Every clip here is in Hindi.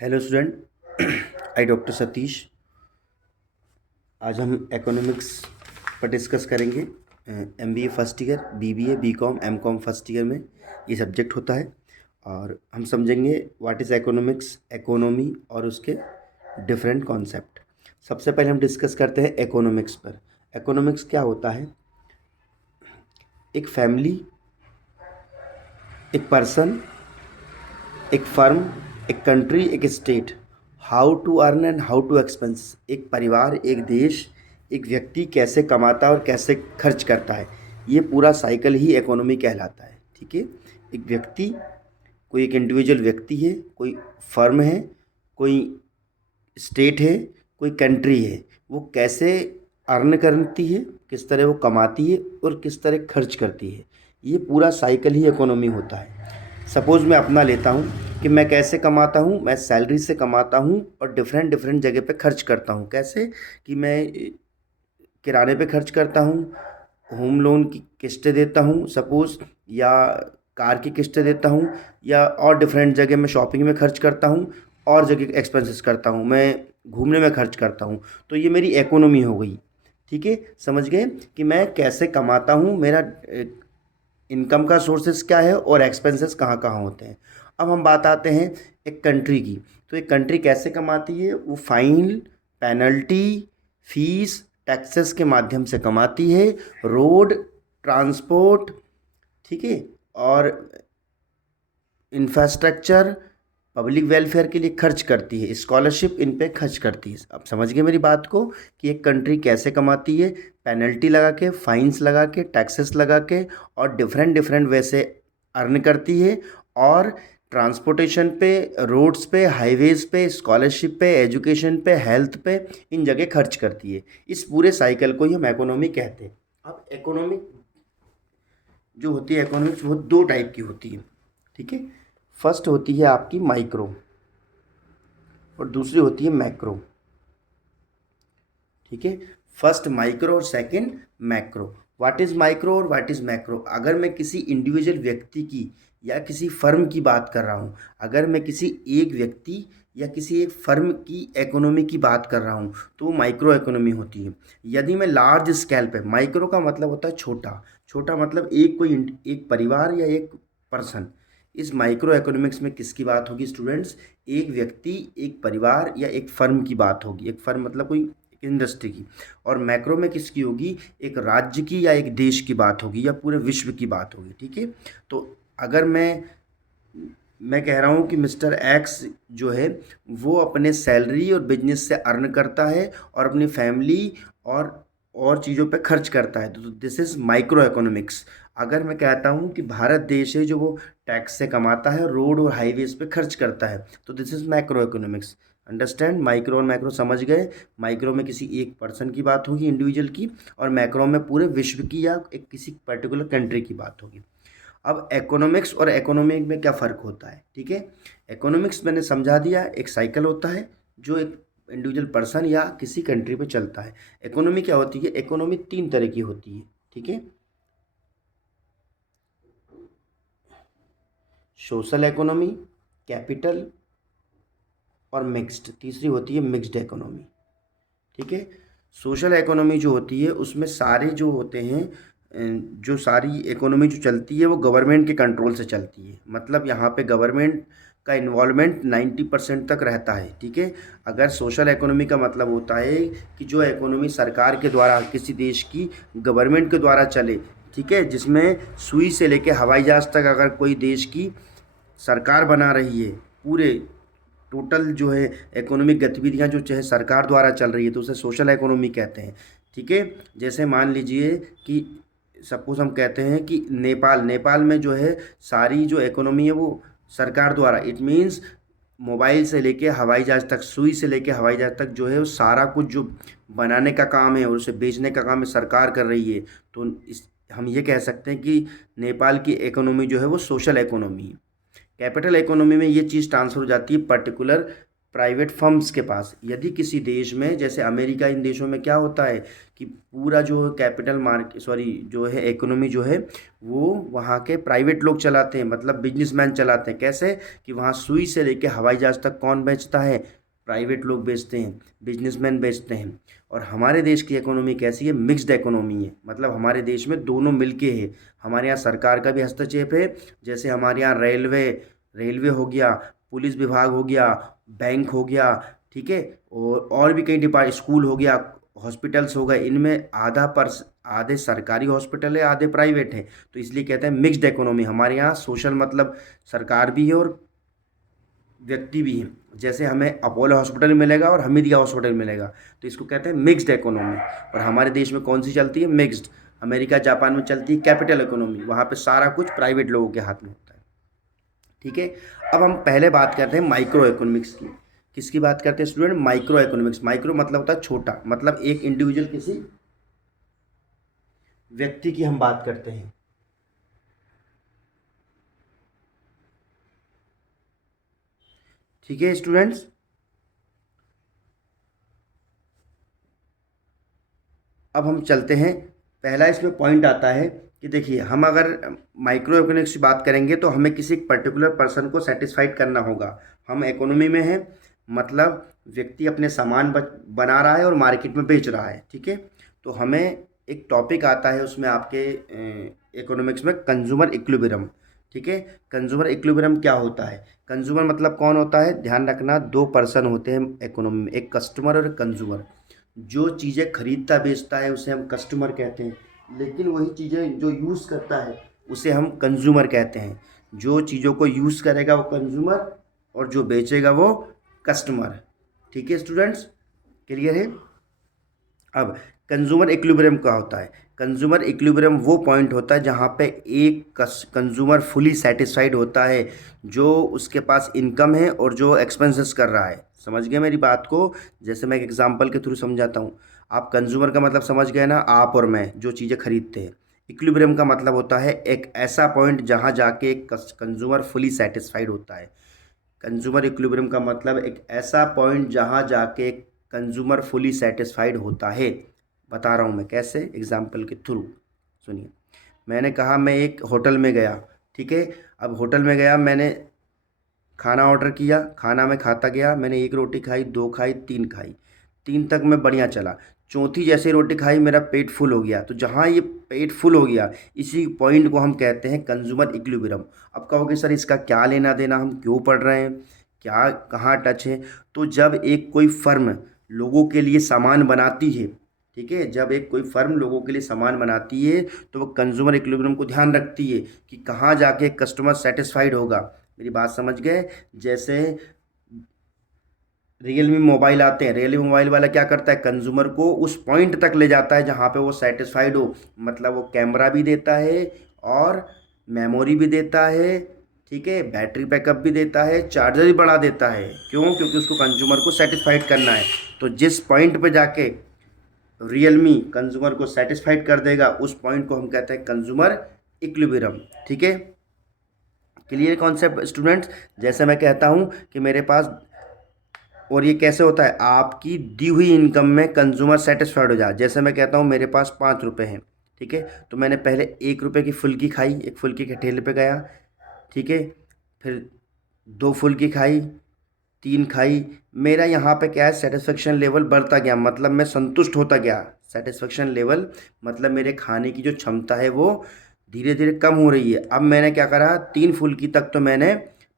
Hello student. I doctor Satish. आज हम इकोनॉमिक्स पर डिस्कस करेंगे। MBA first year, BBA, BCom, MCom first year में ये सब्जेक्ट होता है। और हम समझेंगे व्हाट इज़ इकोनॉमिक्स, इकोनॉमी और उसके डिफरेंट कॉन्सेप्ट। सबसे पहले हम डिस्कस करते हैं इकोनॉमिक्स पर। इकोनॉमिक्स क्या होता है? एक फैमिली, एक पर्सन, एक फर्म, एक कंट्री, एक state, how to earn and how to expense. एक परिवार, एक देश, एक व्यक्ति कैसे कमाता है और कैसे खर्च करता है, ये पूरा साइकिल ही इकोनॉमी कहलाता है। ठीक है। एक व्यक्ति, कोई एक इंडिविजुअल व्यक्ति है, कोई फर्म है, कोई स्टेट है, कोई कंट्री है, वो कैसे अर्न करती है, किस तरह वो कमाती है और किस तरह खर्च करती है, ये पूरा साइकिल ही इकोनॉमी होता है। सपोज़ मैं अपना लेता हूँ कि मैं कैसे कमाता हूँ। मैं सैलरी से कमाता हूँ और डिफरेंट डिफरेंट जगह पे खर्च करता हूँ। कैसे कि मैं किराने पे खर्च करता हूँ, होम लोन की किस्तें देता हूँ सपोज़, या कार की किस्तें देता हूँ, या और डिफरेंट जगह मैं शॉपिंग में खर्च करता हूँ, और जगह एक्सपेंसेस करता हूँ, मैं घूमने में खर्च करता हूँ। तो ये मेरी इकोनॉमी हो गई। ठीक है, समझ गए कि मैं कैसे कमाता हूँ, मेरा इनकम का सोर्सेस क्या है और एक्सपेंसेस कहाँ कहाँ होते हैं। अब हम बात आते हैं एक कंट्री की। तो एक कंट्री कैसे कमाती है? वो फाइन, पेनल्टी, फीस, टैक्सेस के माध्यम से कमाती है। रोड, ट्रांसपोर्ट, ठीक है, और इंफ्रास्ट्रक्चर, पब्लिक वेलफेयर के लिए खर्च करती है, स्कॉलरशिप इन पे खर्च करती है। अब समझ गए मेरी बात को कि एक कंट्री कैसे कमाती है? पेनल्टी लगा के, फाइन्स लगा के, टैक्सेस लगा के, और डिफरेंट डिफरेंट वे से अर्न करती है। और ट्रांसपोर्टेशन पे, रोड्स पे, हाईवेज़ पे, स्कॉलरशिप पे, एजुकेशन पे, हेल्थ पे, इन जगह खर्च करती है। इस पूरे साइकिल को ही हम इकोनॉमी कहते हैं। अब इकोनॉमिक जो होती है, इकोनॉमिक्स वो दो टाइप की होती है। ठीक है। फर्स्ट होती है आपकी माइक्रो और दूसरी होती है मैक्रो। ठीक है। फर्स्ट माइक्रो और second macro. What is micro और व्हाट इज़ मैक्रो? अगर मैं किसी इंडिविजुअल व्यक्ति की या किसी फर्म की बात कर रहा हूँ, अगर मैं किसी एक व्यक्ति या किसी एक फर्म की इकोनॉमी की बात कर रहा हूँ, तो वो माइक्रो इकोनॉमी होती है। यदि मैं लार्ज स्केल पे, माइक्रो का मतलब होता है छोटा, छोटा मतलब एक कोई एक परिवार या एक पर्सन। इस माइक्रो इकोनॉमिक्स में किसकी बात होगी स्टूडेंट्स? एक व्यक्ति, एक परिवार या एक फर्म की बात होगी। एक फर्म मतलब कोई इंडस्ट्री की। और मैक्रो में किसकी होगी? एक राज्य की या एक देश की बात होगी या पूरे विश्व की बात होगी। ठीक है। तो अगर मैं कह रहा हूँ कि मिस्टर एक्स जो है वो अपने सैलरी और बिजनेस से अर्न करता है और अपनी फैमिली और चीज़ों पे खर्च करता है, तो दिस इज़ माइक्रो इकोनॉमिक्स। अगर मैं कहता हूँ कि भारत देश है जो वो टैक्स से कमाता है, रोड और हाईवेज पे खर्च करता है, तो this is macro economics. Understand? Micro और मैक्रो समझ गए? माइक्रो में किसी एक पर्सन की बात होगी, इंडिविजुअल की, और मैक्रो में पूरे विश्व की या एक किसी पर्टिकुलर कंट्री की बात होगी। अब इकोनॉमिक्स और इकोनॉमिक में क्या फ़र्क होता है? ठीक है। इकोनॉमिक्स मैंने समझा दिया, एक साइकिल होता है जो एक इंडिविजुअल पर्सन या किसी कंट्री पे चलता है। इकोनॉमी क्या होती है? इकोनॉमी तीन तरह की होती है। ठीक है। सोशल इकोनॉमी, कैपिटल और मिक्स्ड, तीसरी होती है मिक्स्ड इकोनॉमी। ठीक है। सोशल इकोनॉमी जो होती है उसमें सारे जो होते हैं, जो सारी इकोनॉमी जो चलती है वो गवर्नमेंट के कंट्रोल से चलती है। मतलब यहाँ पे गवर्नमेंट का इन्वॉल्वमेंट 90% तक रहता है। ठीक है। अगर सोशल इकोनॉमी का मतलब होता है कि जो इकोनॉमी सरकार के द्वारा किसी देश की गवर्नमेंट के द्वारा चले, ठीक है, जिसमें सुई से लेके हवाई जहाज़ तक अगर कोई देश की सरकार बना रही है, पूरे टोटल जो है इकोनॉमिक गतिविधियां जो चाहे सरकार द्वारा चल रही है, तो उसे सोशल इकोनॉमी कहते हैं। ठीक है। जैसे मान लीजिए कि सपोज हम कहते हैं कि नेपाल, नेपाल में जो है सारी जो इकोनॉमी है वो सरकार द्वारा, इट मीन्स मोबाइल से लेके हवाई जहाज़ तक, सुई से लेके हवाई जहाज़ तक जो है वो सारा कुछ जो बनाने का काम है और उसे बेचने का काम है सरकार कर रही है। तो इस हम ये कह सकते हैं कि नेपाल की इकोनॉमी जो है वो सोशल इकोनॉमी है। कैपिटल इकोनॉमी में ये चीज़ ट्रांसफर हो जाती है पर्टिकुलर प्राइवेट फर्म्स के पास। यदि किसी देश में, जैसे अमेरिका, इन देशों में क्या होता है कि पूरा जो कैपिटल मार्केट, सॉरी, जो है इकोनॉमी जो है वो वहाँ के प्राइवेट लोग चलाते हैं, मतलब बिजनेसमैन चलाते हैं। कैसे कि वहाँ सुई से लेके हवाई जहाज तक कौन बेचता है? प्राइवेट लोग बेचते हैं, बिजनेसमैन बेचते हैं। और हमारे देश की इकोनॉमी कैसी है? मिक्स्ड इकोनॉमी है, मतलब हमारे देश में दोनों मिलके है। हमारे यहाँ सरकार का भी हस्तक्षेप है, जैसे हमारे यहाँ रेलवे रेलवे हो गया, पुलिस विभाग हो गया, बैंक हो गया, ठीक है, और भी कई डिपार्ट, स्कूल हो गया, हॉस्पिटल्स हो गए। इनमें आधे सरकारी हॉस्पिटल है, आधे प्राइवेट है। तो इसलिए कहते हैं मिक्स्ड इकोनॉमी। हमारे यहाँ सोशल, मतलब सरकार भी है और व्यक्ति भी हैं। जैसे हमें अपोलो हॉस्पिटल मिलेगा और हमीदिया हॉस्पिटल मिलेगा, तो इसको कहते हैं मिक्स्ड इकोनॉमी। और हमारे देश में कौन सी चलती है? मिक्स्ड। अमेरिका जापान में चलती है कैपिटल इकोनॉमी, वहाँ पे सारा कुछ प्राइवेट लोगों के हाथ में होता है। ठीक है, अब हम पहले बात करते हैं माइक्रो इकोनॉमिक्स की। किसकी बात करते हैं स्टूडेंट? Micro economics. माइक्रो मतलब होता है छोटा, मतलब एक इंडिविजुअल, किसी व्यक्ति की हम बात करते हैं। ठीक है स्टूडेंट्स, अब हम चलते हैं। पहला इसमें पॉइंट आता है कि देखिए, हम अगर माइक्रो इकोनॉमिक्स की बात करेंगे तो हमें किसी पर्टिकुलर पर्सन को सेटिस्फाइड करना होगा। हम इकोनॉमी में हैं, मतलब व्यक्ति अपने सामान बना रहा है और मार्केट में बेच रहा है। ठीक है, तो हमें एक टॉपिक आता है उसमें आपके इकोनॉमिक्स में, कंज्यूमर इक्विलिब्रियम। ठीक है, कंज्यूमर इक्विलिब्रियम क्या होता है? कंज्यूमर मतलब कौन होता है? ध्यान रखना, दो पर्सन होते हैं इकोनॉमी में, एक कस्टमर और एक कंज्यूमर। जो चीज़ें खरीदता बेचता है उसे हम कस्टमर कहते हैं, लेकिन वही चीज़ें जो यूज़ करता है उसे हम कंज्यूमर कहते हैं। जो चीज़ों को यूज़ करेगा वो कंज्यूमर, और जो बेचेगा वो कस्टमर। ठीक है स्टूडेंट्स, क्लियर है? अब कंज्यूमर इक्विलिब्रियम क्या होता है? कंज्यूमर इक्विलिब्रियम वो पॉइंट होता है जहाँ पे एक कंज्यूमर फुली सेटिस्फाइड होता है, जो उसके पास इनकम है और जो एक्सपेंसेस कर रहा है। समझ गए मेरी बात को? जैसे मैं एक एग्जांपल के थ्रू समझाता हूँ। आप कंज्यूमर का मतलब समझ गए ना, आप और मैं जो चीज़ें खरीदते हैं। इक्विलिब्रियम का मतलब होता है एक ऐसा पॉइंट जहाँ जाके एक कंज्यूमर फुली सेटिस्फाइड होता है। कंज्यूमर इक्विलिब्रियम का मतलब एक ऐसा पॉइंट जहाँ जाके कंज्यूमर फुली सेटिस्फाइड होता है। बता रहा हूँ मैं कैसे, एग्जाम्पल के थ्रू सुनिए। मैंने कहा मैं एक होटल में गया, ठीक है। अब होटल में गया, मैंने खाना ऑर्डर किया, खाना मैं खाता गया, मैंने एक रोटी खाई, दो खाई, तीन खाई, तीन तक मैं बढ़िया चला। चौथी जैसे रोटी खाई मेरा पेट फुल हो गया। तो जहाँ ये पेट फुल हो गया, इसी पॉइंट को हम कहते हैं कंज्यूमर इक्विलिब्रियम। अब कहोगे सर इसका क्या लेना देना, हम क्यों पढ़ रहे हैं, क्या कहाँ टच है? तो जब एक कोई फर्म लोगों के लिए सामान बनाती है, ठीक है, जब एक कोई फर्म लोगों के लिए सामान बनाती है तो वो कंज्यूमर इक्विलिब्रियम को ध्यान रखती है कि कहाँ जाके कस्टमर सेटिस्फाइड होगा। मेरी बात समझ गए? जैसे रियलमी मोबाइल आते हैं, रियलमी मोबाइल वाला क्या करता है, कंज्यूमर को उस पॉइंट तक ले जाता है जहाँ पे वो सेटिस्फाइड हो। मतलब वो कैमरा भी देता है और मेमोरी भी देता है, ठीक है, बैटरी बैकअप भी देता है, चार्जर भी बढ़ा देता है। क्यों? क्योंकि उसको कंज्यूमर को सेटिस्फाइड करना है। तो जिस पॉइंट पे जाके रियलमी कंज्यूमर को सेटिस्फाइड कर देगा, उस पॉइंट को हम कहते हैं कंज्यूमर इक्विलिब्रियम। ठीक है, क्लियर कॉन्सेप्ट स्टूडेंट्स? जैसे मैं कहता हूँ कि मेरे पास, और ये कैसे होता है, आपकी दी हुई इनकम में कंज्यूमर सेटिस्फाइड हो जाए। जैसे मैं कहता हूँ मेरे पास 5 रुपये हैं, ठीक है, तो मैंने पहले 1 रुपये की फुल्की खाई, एक फुल्की के ठेले पे गया, ठीक है, फिर 2 फुल्की खाई, 3 खाई। मेरा यहाँ पे क्या है, सेटिस्फेक्शन लेवल बढ़ता गया, मतलब मैं संतुष्ट होता गया। सेटिस्फेक्शन लेवल मतलब मेरे खाने की जो क्षमता है वो धीरे धीरे कम हो रही है। अब मैंने क्या करा, 3 फुल्की तक तो मैंने,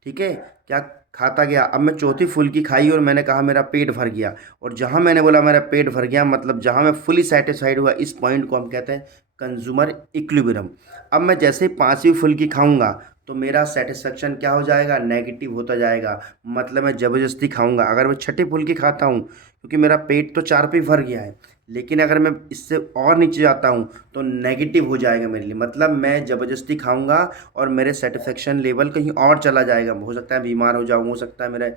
ठीक है, क्या खाता गया। अब मैं चौथी फुल्की खाई और मैंने कहा मेरा पेट भर गया। और जहाँ मैंने बोला मेरा पेट भर गया, मतलब जहाँ मैं फुली सेटिस्फाइड हुआ, इस पॉइंट को हम कहते हैं कंज्यूमर इक्विलिब्रियम। अब मैं जैसे ही 5वीं फुल्की खाऊंगा तो मेरा सेटिस्फेक्शन क्या हो जाएगा, नेगेटिव होता जाएगा। मतलब मैं ज़बरदस्ती खाऊंगा। अगर मैं छठी फुल्की खाता हूँ, क्योंकि मेरा पेट तो 4 पे भर गया है, लेकिन अगर मैं इससे और नीचे जाता हूँ तो नेगेटिव हो जाएगा मेरे लिए। मतलब मैं ज़बरदस्ती खाऊंगा और मेरे सेटिस्फेक्शन लेवल कहीं और चला जाएगा। हो सकता है बीमार हो जाऊँ, हो सकता है मेरा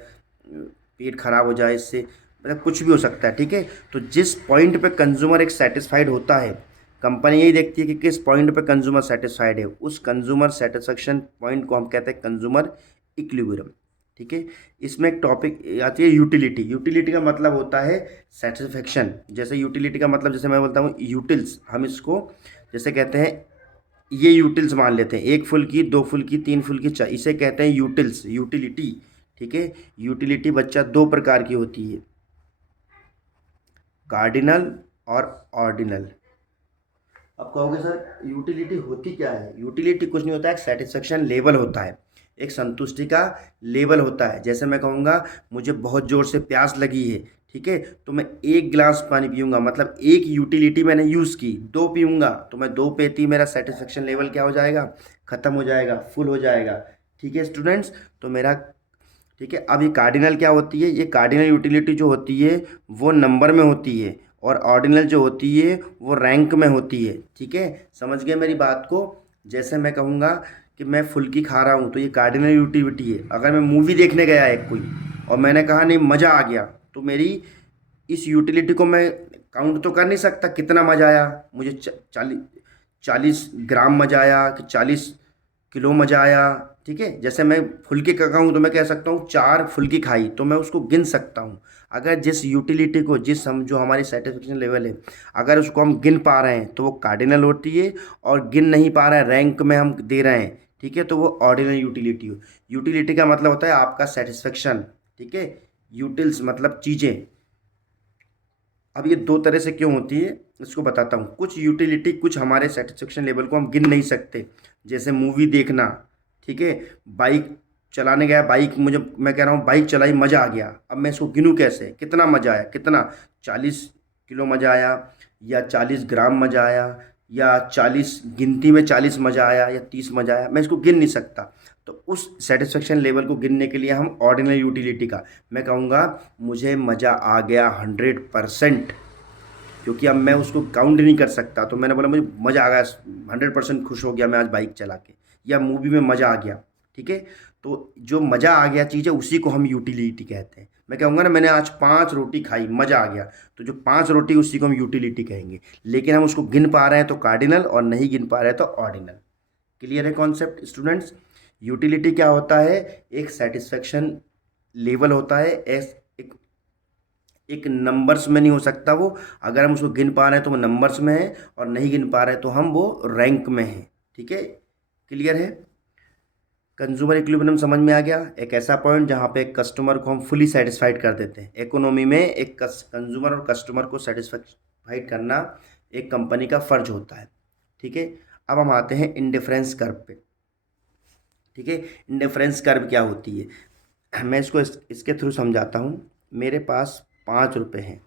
पेट खराब हो जाए इससे, मतलब कुछ भी हो सकता है। ठीक है, तो जिस पॉइंट पे कंज्यूमर एक सेटिस्फाइड होता है, कंपनी यही देखती है कि किस पॉइंट पे कंज्यूमर सेटिस्फाइड है, उस कंज्यूमर सेटिस्फेक्शन पॉइंट को हम कहते हैं कंज्यूमर इक्विलिब्रियम। ठीक है। इसमें एक टॉपिक आती है यूटिलिटी। यूटिलिटी का मतलब होता है सेटिस्फेक्शन। जैसे यूटिलिटी का मतलब, जैसे मैं बोलता हूँ यूटिल्स, हम इसको जैसे कहते हैं, ये यूटिल्स मान लेते हैं, एक फुल्की, दो फुल्की, तीन फुल्की, चार, इसे कहते हैं यूटिल्स, यूटिलिटी। ठीक है। यूटिलिटी बच्चा दो प्रकार की होती है, कार्डिनल और ऑर्डिनल। अब कहोगे सर यूटिलिटी होती क्या है? यूटिलिटी कुछ नहीं होता है, एक सेटिस्फेक्शन लेवल होता है, एक संतुष्टि का लेवल होता है। जैसे मैं कहूँगा मुझे बहुत ज़ोर से प्यास लगी है, ठीक है, तो मैं एक गिलास पानी पीऊँगा, मतलब एक यूटिलिटी मैंने यूज़ की। दो पीऊँगा तो मैं दो पेती, मेरा सेटिस्फेक्शन लेवल क्या हो जाएगा? ख़त्म हो जाएगा, फुल हो जाएगा। ठीक है स्टूडेंट्स, तो मेरा, ठीक है। अब ये कार्डिनल क्या होती है? ये कार्डिनल यूटिलिटी जो होती है वो नंबर में होती है, और ऑर्डिनल जो होती है वो रैंक में होती है। ठीक है, समझ गए मेरी बात को? जैसे मैं कहूँगा कि मैं फुल्की खा रहा हूँ, तो ये कार्डिनल यूटिलिटी है। अगर मैं मूवी देखने गया एक कोई, और मैंने कहा नहीं मज़ा आ गया, तो मेरी इस यूटिलिटी को मैं काउंट तो कर नहीं सकता कितना मज़ा आया मुझे। 40 ग्राम मज़ा आया कि 40 किलो मज़ा आया। ठीक है, जैसे मैं फुल्की का कहूँ तो मैं कह सकता हूँ 4 फुल्की खाई, तो मैं उसको गिन सकता हूँ। अगर जिस यूटिलिटी को, जिस हम जो हमारी सेटिस्फेक्शन लेवल है, अगर उसको हम गिन पा रहे हैं तो वो कार्डिनल होती है, और गिन नहीं पा रहे हैं, रैंक में हम दे रहे हैं, ठीक है, तो वो ऑर्डिनल यूटिलिटी हो। यूटिलिटी का मतलब होता है आपका सेटिस्फेक्शन। ठीक है, यूटिल्स मतलब चीज़ें। अब ये दो तरह से क्यों होती है इसको बताता हूँ। कुछ यूटिलिटी, कुछ हमारे सेटिस्फेक्शन लेवल को हम गिन नहीं सकते, जैसे मूवी देखना। ठीक है, बाइक चलाने गया, बाइक मुझे, मैं कह रहा हूँ बाइक चलाई, मज़ा आ गया, अब मैं इसको गिनूँ कैसे? कितना मज़ा आया, कितना? 40 किलो मज़ा आया, या 40 ग्राम मज़ा आया, या 40 गिनती में 40 मज़ा आया, या 30 मज़ा आया, मैं इसको गिन नहीं सकता। तो उस सेटिस्फेक्शन लेवल को गिनने के लिए हम ऑर्डिनल यूटिलिटी का, मैं कहूँगा मुझे मज़ा आ गया 100%, क्योंकि अब मैं उसको काउंट नहीं कर सकता, तो मैंने बोला मुझे मज़ा आ गया, 100% खुश हो गया मैं आज बाइक चला के, या मूवी में मज़ा आ गया। ठीक है, तो जो मज़ा आ गया चीज़ है उसी को हम यूटिलिटी कहते हैं। मैं कहूँगा ना मैंने आज 5 रोटी खाई, मज़ा आ गया, तो जो 5 रोटी उसी को हम यूटिलिटी कहेंगे। लेकिन हम उसको गिन पा रहे हैं तो कार्डिनल, और नहीं गिन पा रहे हैं तो ऑर्डिनल। क्लियर है कॉन्सेप्ट स्टूडेंट्स? यूटिलिटी क्या होता है? एक सेटिस्फेक्शन लेवल होता है। एक एक नंबर्स में नहीं हो सकता वो। अगर हम उसको गिन पा रहे हैं तो वो नंबर्स में है, और नहीं गिन पा रहे हैं तो हम वो रैंक में हैं। ठीक है, क्लियर है? कंज्यूमर इक्विलिब्रियम समझ में आ गया? एक ऐसा पॉइंट जहाँ पे एक कस्टमर को हम फुली सेटिस्फाइड कर देते हैं। इकोनॉमी में एक कंज्यूमर और कस्टमर को सेटिस्फाइड करना एक कंपनी का फर्ज होता है। ठीक है, अब हम आते हैं इंडिफरेंस कर्व पे। ठीक है, इंडिफरेंस कर्व क्या होती है? मैं इसको इसके थ्रू समझाता हूँ। मेरे पास 5 रुपये हैं,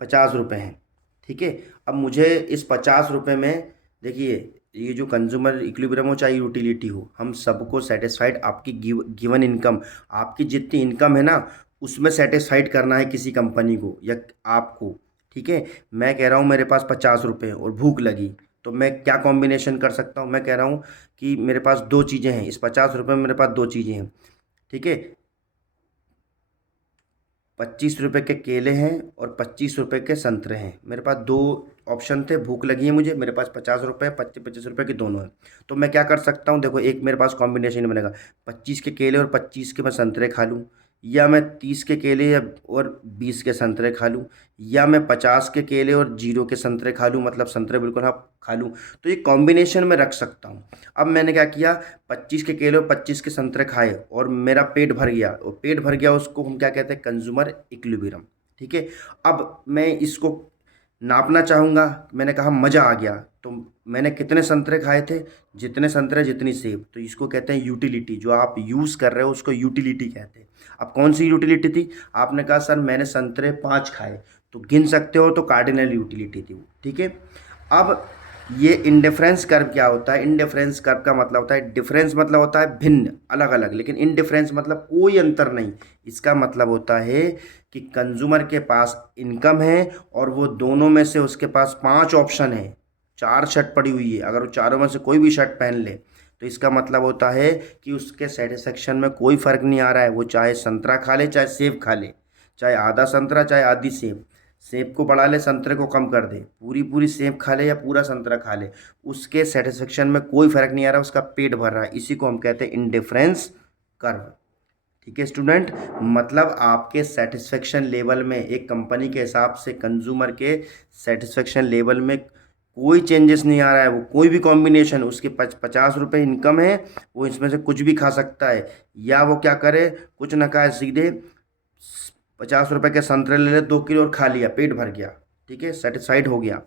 50 रुपये हैं। ठीक है, अब मुझे इस 50 रुपये में, देखिए, ये जो कंज्यूमर इक्विलिब्रियम हो चाहे यूटिलिटी हो, हम सबको सेटिस्फाइड, आपकी गिवन इनकम, आपकी जितनी इनकम है ना, उसमें सेटिस्फाइड करना है किसी कंपनी को या आपको। ठीक है, मैं कह रहा हूँ मेरे पास 50 रुपये हैं और भूख लगी, तो मैं क्या कॉम्बिनेशन कर सकता हूँ? मैं कह रहा हूँ कि मेरे पास दो चीज़ें हैं, इस 50 रुपये में मेरे पास दो चीज़ें हैं। ठीक है, 25 रुपये के केले हैं और 25 रुपये के संतरे हैं। मेरे पास दो ऑप्शन थे, भूख लगी है मुझे, मेरे पास 50 रुपये, 25 25 रुपये के दोनों हैं। तो मैं क्या कर सकता हूँ? देखो, एक मेरे पास कॉम्बिनेशन बनेगा, 25 के केले और 25 के मैं संतरे खा लूँ, या मैं 30 के केले और 20 के संतरे खा लूँ, या मैं 50 के केले और 0 के संतरे खा लूँ, मतलब संतरे बिल्कुल हाँ खा लूँ। तो ये कॉम्बिनेशन में रख सकता हूँ। अब मैंने क्या किया, 25 के केले और 25 के संतरे खाए और मेरा पेट भर गया, और पेट भर गया उसको हम क्या कहते हैं? Consumer equilibrium. ठीक है, अब मैं इसको नापना चाहूँगा। मैंने कहा मज़ा आ गया, तो मैंने कितने संतरे खाए थे? जितने संतरे जितनी सेब, तो इसको कहते हैं यूटिलिटी। जो आप यूज़ कर रहे हो उसको यूटिलिटी कहते हैं। अब कौन सी यूटिलिटी थी? आपने कहा सर मैंने संतरे 5 खाए, तो गिन सकते हो, तो कार्डिनल यूटिलिटी थी वो। ठीक है, अब ये इंडिफरेंस कर्व क्या होता है? इंडिफरेंस कर्व का मतलब होता है, डिफरेंस मतलब होता है भिन्न, अलग अलग, लेकिन इंडिफरेंस मतलब कोई अंतर नहीं। इसका मतलब होता है कि कंज्यूमर के पास इनकम है, और वो दोनों में से उसके पास 5 ऑप्शन है, 4 शर्ट पड़ी हुई है, अगर वो चारों में से कोई भी शर्ट पहन ले, तो इसका मतलब होता है कि उसके सेटिस्फेक्शन में कोई फ़र्क नहीं आ रहा है। वो चाहे संतरा खा ले, चाहे सेब खा ले, चाहे आधा संतरा चाहे आधी सेब, सेब को बढ़ा ले संतरे को कम कर दे, पूरी पूरी सेब खा ले या पूरा संतरा खा ले, उसके सेटिस्फेक्शन में कोई फ़र्क नहीं आ रहा, उसका पेट भर रहा है। इसी को हम कहते हैं इंडिफरेंस कर्व। ठीक है स्टूडेंट, मतलब आपके सेटिस्फेक्शन लेवल में, एक कंपनी के हिसाब से कंज्यूमर के सेटिस्फेक्शन लेवल में कोई चेंजेस नहीं आ रहा है। वो कोई भी कॉम्बिनेशन, उसके 50 रुपये इनकम है, वो इसमें से कुछ भी खा सकता है, या वो क्या करे, कुछ ना खाए, सीधे 50 रुपये के संतरे ले ले 2 किलो और खा लिया, पेट भर गया, ठीक है, सेटिस्फाइड हो गया।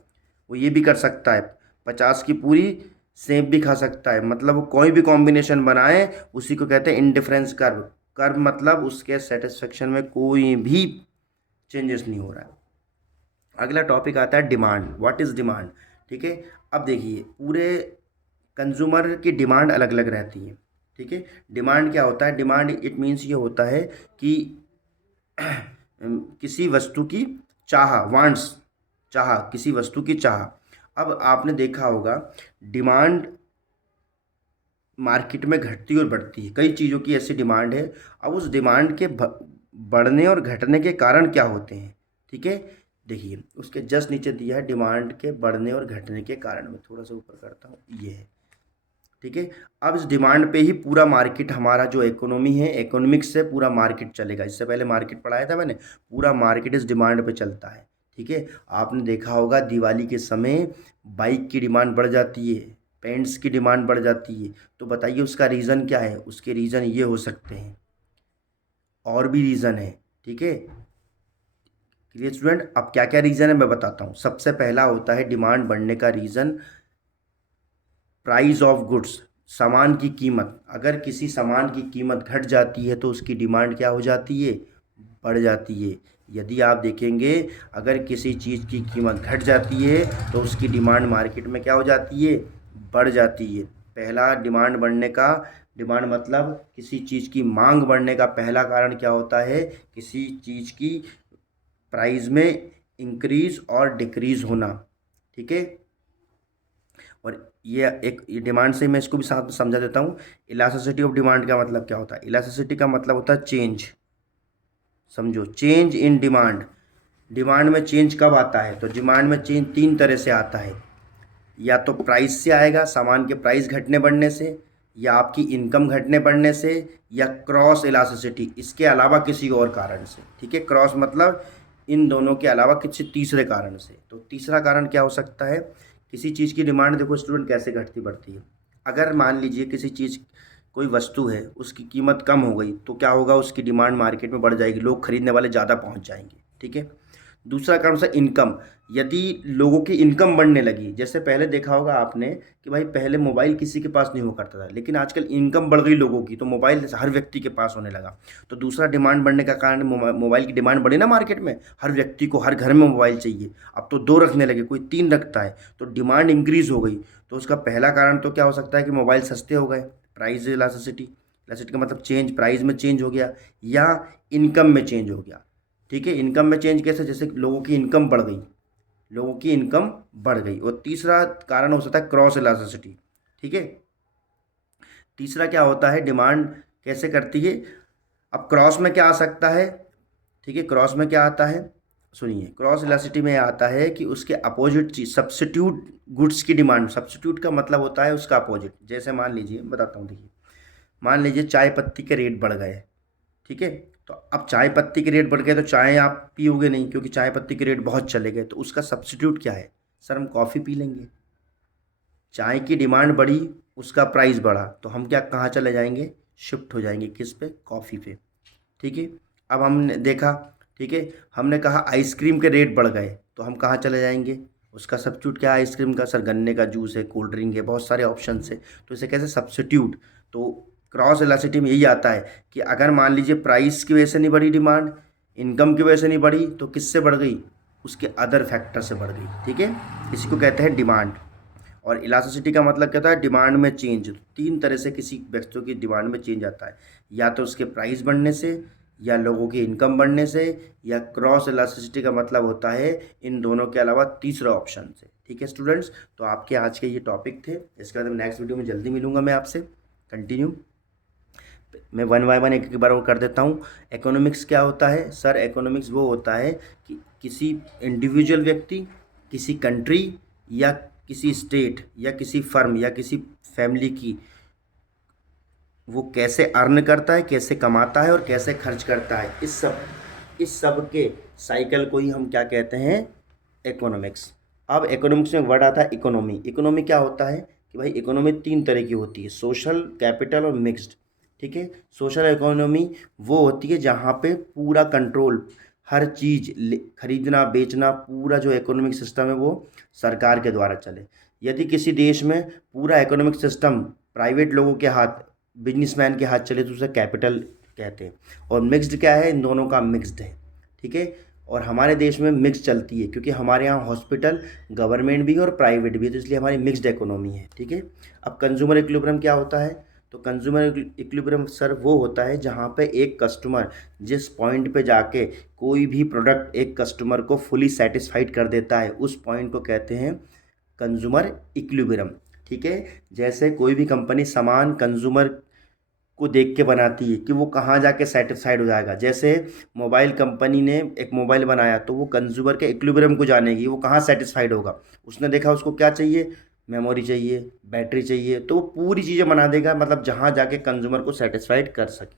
वो ये भी कर सकता है, 50 की पूरी सेब भी खा सकता है। मतलब वो कोई भी कॉम्बिनेशन बनाए, उसी को कहते हैं इंडिफरेंस कर्व। कर्व मतलब उसके सेटिस्फेक्शन में कोई भी चेंजेस नहीं हो रहा है। अगला टॉपिक आता है डिमांड। What is demand? ठीक है, अब देखिए, पूरे कंज्यूमर की डिमांड अलग अलग रहती है। ठीक है, डिमांड क्या होता है? डिमांड इट मीन्स ये होता है कि किसी वस्तु की चाह, वांट्स, चाह, किसी वस्तु की चाह। अब आपने देखा होगा, डिमांड मार्केट में घटती और बढ़ती है, कई चीज़ों की ऐसी डिमांड है। अब उस डिमांड के बढ़ने और घटने के कारण क्या होते हैं? ठीक है, देखिए उसके जस्ट नीचे दिया है डिमांड के बढ़ने और घटने के कारण। मैं थोड़ा सा ऊपर करता हूँ, ये है। ठीक है, अब इस डिमांड पे ही पूरा मार्केट, हमारा जो इकोनॉमी है, इकोनॉमिक्स से पूरा मार्केट चलेगा। इससे पहले मार्केट पढ़ाया था मैंने, पूरा मार्केट इस डिमांड पे चलता है। ठीक है, आपने देखा होगा दिवाली के समय बाइक की डिमांड बढ़ जाती है, पेंट्स की डिमांड बढ़ जाती है। तो बताइए उसका रीज़न क्या है? उसके रीज़न ये हो सकते हैं, और भी रीज़न है। ठीक है, क्लियर स्टूडेंट? अब क्या क्या रीज़न है मैं बताता हूँ। सबसे पहला होता है डिमांड बढ़ने का रीज़न, प्राइस ऑफ गुड्स, सामान की कीमत। अगर किसी सामान की कीमत घट जाती है तो उसकी डिमांड क्या हो जाती है? बढ़ जाती है। यदि आप देखेंगे, अगर किसी चीज़ की कीमत घट जाती है तो उसकी डिमांड मार्केट में क्या हो जाती है? बढ़ जाती है। पहला डिमांड बढ़ने का, डिमांड मतलब किसी चीज़ की मांग बढ़ने का पहला कारण क्या होता है? किसी चीज़ की प्राइस में इंक्रीज और डिक्रीज होना। ठीक है, और ये एक डिमांड से मैं इसको भी साथ समझा देता हूँ। इलास्टिसिटी ऑफ डिमांड का मतलब क्या होता है? इलास्टिसिटी का मतलब होता है चेंज। समझो, चेंज इन डिमांड। डिमांड में चेंज कब आता है? तो डिमांड में चेंज तीन तरह से आता है। या तो प्राइस से आएगा, सामान के प्राइस घटने बढ़ने से, या आपकी इनकम घटने बढ़ने से, या क्रॉस इलास्टिसिटी, इसके अलावा किसी और कारण से। ठीक है, क्रॉस मतलब इन दोनों के अलावा किसी तीसरे कारण से। तो तीसरा कारण क्या हो सकता है? किसी चीज़ की डिमांड, देखो स्टूडेंट, कैसे घटती बढ़ती है। अगर मान लीजिए किसी चीज़, कोई वस्तु है, उसकी कीमत कम हो गई तो क्या होगा? उसकी डिमांड मार्केट में बढ़ जाएगी, लोग खरीदने वाले ज़्यादा पहुंच जाएंगे। ठीक है, दूसरा कारण से इनकम। यदि लोगों की इनकम बढ़ने लगी, जैसे पहले देखा होगा आपने कि भाई पहले मोबाइल किसी के पास नहीं हुआ करता था, लेकिन आजकल इनकम बढ़ गई लोगों की, तो मोबाइल हर व्यक्ति के पास होने लगा। तो दूसरा डिमांड बढ़ने का कारण, मोबाइल की डिमांड बढ़ी ना मार्केट में, हर व्यक्ति को हर घर में मोबाइल चाहिए। अब तो 2 रखने लगे, कोई 3 रखता है, तो डिमांड इंक्रीज हो गई। तो उसका पहला कारण तो क्या हो सकता है कि मोबाइल सस्ते हो गए, प्राइस इलास्टिसिटी। इलास्टिसिटी का मतलब चेंज, प्राइस में चेंज हो गया, या इनकम में चेंज हो गया। ठीक है, इनकम में चेंज कैसे? जैसे लोगों की इनकम बढ़ गई, लोगों की इनकम बढ़ गई। और तीसरा कारण हो सकता है क्रॉस इलास्टिसिटी। ठीक है, तीसरा क्या होता है, डिमांड कैसे करती है? अब क्रॉस में क्या आ सकता है? ठीक है, क्रॉस में क्या आता है, सुनिए। क्रॉस इलास्टिसिटी में आता है कि उसके अपोजिट चीज, सब्स्टिट्यूट गुड्स की डिमांड। सब्स्टिट्यूट का मतलब होता है उसका अपोजिट। जैसे मान लीजिए, बताता हूँ, देखिए मान लीजिए चाय पत्ती के रेट बढ़ गए। ठीक है, तो अब चाय पत्ती के रेट बढ़ गए तो चाय आप पियोगे नहीं, क्योंकि चाय पत्ती के रेट बहुत चले गए। तो उसका सब्स्टिट्यूट क्या है? सर हम कॉफ़ी पी लेंगे। चाय की डिमांड बढ़ी, उसका प्राइस बढ़ा, तो हम क्या, कहाँ चले जाएंगे? शिफ्ट हो जाएंगे, किस पे? कॉफ़ी पे। ठीक है, अब हमने देखा, ठीक है, हमने कहा आइसक्रीम के रेट बढ़ गए, तो हम कहाँ चले जाएंगे? उसका सब्स्टिट्यूट क्या है आइसक्रीम का? सर गन्ने का जूस है, कोल्ड ड्रिंक है, बहुत सारे ऑप्शन है। तो इसे कैसे सब्स्टिट्यूट? तो क्रॉस इलास्टिसिटी में यही आता है कि अगर मान लीजिए प्राइस की वजह से नहीं बढ़ी डिमांड, इनकम की वजह से नहीं बढ़ी, तो किससे बढ़ गई? उसके अदर फैक्टर से बढ़ गई। ठीक है, इसी को कहते हैं डिमांड। और इलास्टिसिटी का मतलब क्या होता है? डिमांड में चेंज। तीन तरह से किसी वस्तु की डिमांड में चेंज आता है, या तो उसके प्राइस बढ़ने से, या लोगों की इनकम बढ़ने से, या क्रॉस इलास्टिसिटी का मतलब होता है इन दोनों के अलावा तीसरा ऑप्शन से। ठीक है स्टूडेंट्स, तो आपके आज के ये टॉपिक थे। इसके बाद मैं नेक्स्ट वीडियो में जल्दी मिलूंगा मैं आपसे। कंटिन्यू, मैं वन बाय वन एक एक बार वो कर देता हूँ। इकोनॉमिक्स क्या होता है? सर इकोनॉमिक्स वो होता है कि किसी इंडिविजुअल व्यक्ति, किसी कंट्री, या किसी स्टेट, या किसी फर्म, या किसी फैमिली की वो कैसे अर्न करता है, कैसे कमाता है और कैसे खर्च करता है, इस सब के साइकिल को ही हम क्या कहते हैं, इकोनॉमिक्स। अब इकोनॉमिक्स में वर्ड आता है इकोनॉमी। इकोनॉमी क्या होता है कि भाई इकोनॉमी तीन तरह की होती है, सोशल, कैपिटल और मिक्स्ड। ठीक है, सोशल इकोनॉमी वो होती है जहाँ पे पूरा कंट्रोल, हर चीज़ खरीदना बेचना, पूरा जो इकोनॉमिक सिस्टम है वो सरकार के द्वारा चले। यदि किसी देश में पूरा इकोनॉमिक सिस्टम प्राइवेट लोगों के हाथ, बिजनेसमैन के हाथ चले तो उसे कैपिटल कहते हैं। और मिक्स्ड क्या है, इन दोनों का मिक्स्ड है। ठीक है, और हमारे देश में मिक्स चलती है क्योंकि हमारे यहाँ हॉस्पिटल गवर्नमेंट भी है और प्राइवेट भी है, तो इसलिए हमारी मिक्स्ड इकोनॉमी है। ठीक है, अब कंज्यूमर इक्विलिब्रियम क्या होता है, तो कंज्यूमर इक्विलिब्रियम सर वो होता है जहाँ पे एक कस्टमर जिस पॉइंट पे जाके कोई भी प्रोडक्ट एक कस्टमर को फुली सेटिस्फाइड कर देता है, उस पॉइंट को कहते हैं कंज्यूमर इक्विलिब्रियम। ठीक है, जैसे कोई भी कंपनी सामान कंज्यूमर को देख के बनाती है कि वो कहाँ जाके सेटिस्फाइड हो जाएगा। जैसे मोबाइल कंपनी ने एक मोबाइल बनाया तो वो कंज्यूमर के इक्विलिब्रियम को जानेगी, वो कहाँ सेटिस्फाइड होगा। उसने देखा उसको क्या चाहिए, मेमोरी चाहिए, बैटरी चाहिए, तो वो पूरी चीज़ें बना देगा, मतलब जहाँ जाके कंज्यूमर को सेटिस्फाइड कर सके।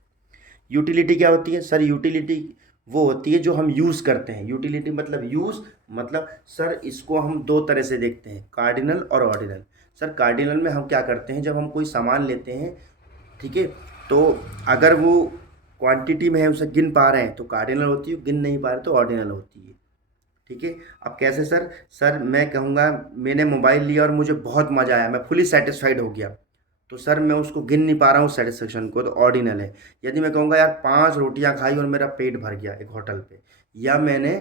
यूटिलिटी क्या होती है सर, यूटिलिटी वो होती है जो हम यूज़ करते हैं। यूटिलिटी मतलब यूज़, मतलब सर इसको हम दो तरह से देखते हैं, कार्डिनल और ऑर्डिनल। सर कार्डिनल में हम क्या करते हैं, जब हम कोई सामान लेते हैं, ठीक है, तो अगर वो क्वांटिटी में है उसे गिन पा रहे हैं तो कार्डिनल होती है, गिन नहीं पा रहे तो ऑर्डिनल होती है। ठीक है, अब कैसे सर, मैं कहूँगा मैंने मोबाइल लिया और मुझे बहुत मज़ा आया, मैं फुली सेटिस्फाइड हो गया, तो सर मैं उसको गिन नहीं पा रहा हूँ सेटिस्फेक्शन को, तो ऑर्डिनल है। यदि मैं कहूँगा यार 5 रोटियां खाई और मेरा पेट भर गया एक होटल पे, या मैंने,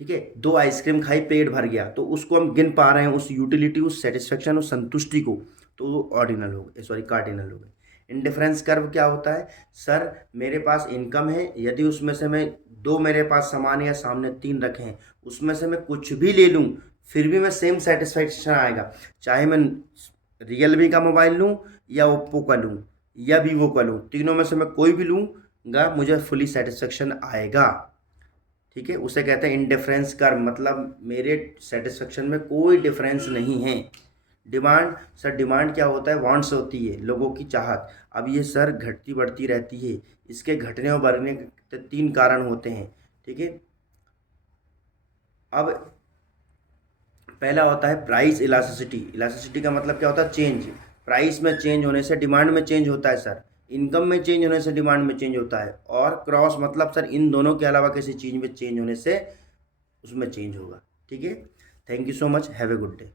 ठीक है, 2 आइसक्रीम खाई पेट भर गया, तो उसको हम गिन पा रहे हैं, उस यूटिलिटी, उस सेटिस्फेक्शन, उस संतुष्टि को, तो वो ऑर्डिनल हो गए, सॉरी कार्डिनल हो गए। इंडिफरेंस कर्व क्या होता है सर, मेरे पास इनकम है, यदि उसमें से मैं दो, मेरे पास सामान या सामने 3 रखे हैं, उसमें से मैं कुछ भी ले लूँ फिर भी मैं सेम सेटिस्फेक्शन आएगा, चाहे मैं रियलमी का मोबाइल लूँ या ओप्पो का लूँ या वीवो का लूँ, तीनों में से मैं कोई भी लूँगा मुझे फुली सेटिस्फेक्शन आएगा। ठीक है, उसे कहते हैं इंडिफरेंस कर्व, मतलब मेरे सेटिस्फेक्शन में कोई डिफरेंस नहीं है। डिमांड सर, डिमांड क्या होता है, वांट्स होती है, लोगों की चाहत। अब ये सर घटती बढ़ती रहती है, इसके घटने और बढ़ने के 3 कारण होते हैं। ठीक है, अब पहला होता है प्राइस इलास्टिसिटी। इलास्टिसिटी का मतलब क्या होता है, चेंज। प्राइस में चेंज होने से डिमांड में चेंज होता है सर, इनकम में चेंज होने से डिमांड में चेंज होता है, और क्रॉस मतलब सर इन दोनों के अलावा किसी चीज़ में चेंज होने से उसमें चेंज होगा। ठीक है, thank you so much, have a good day.